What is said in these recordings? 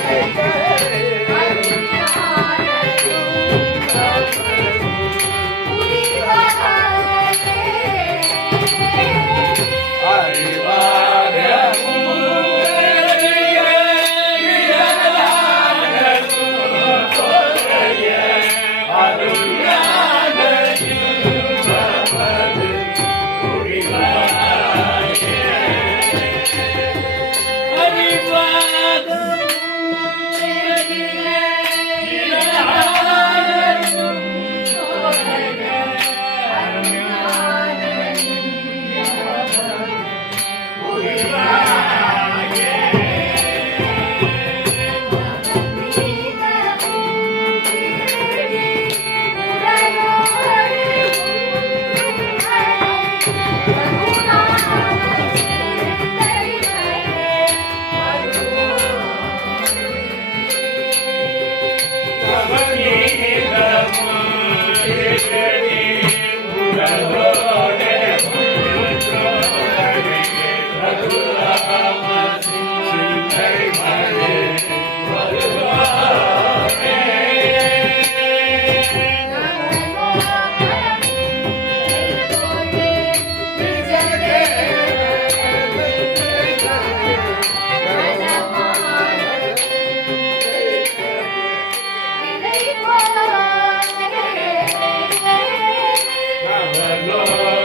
Ficarei.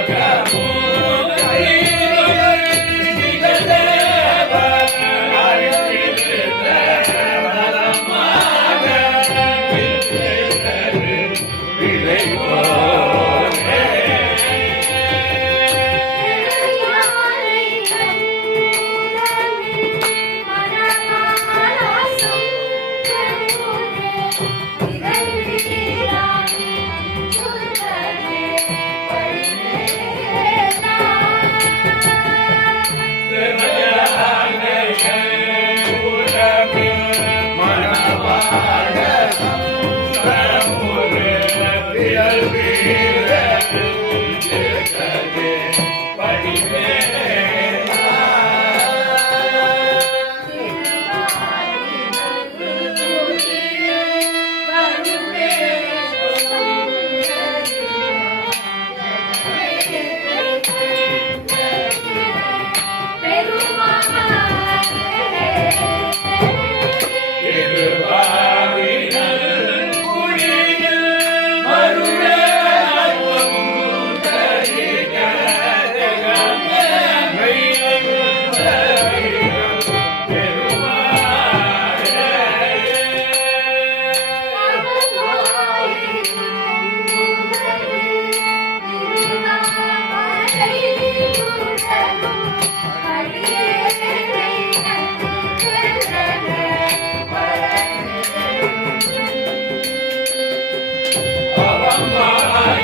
Yeah.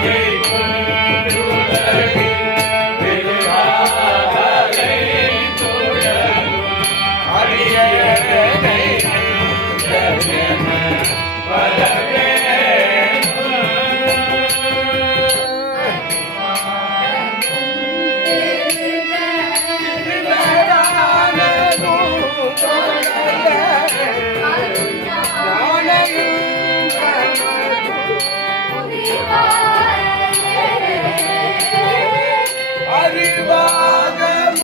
Hey.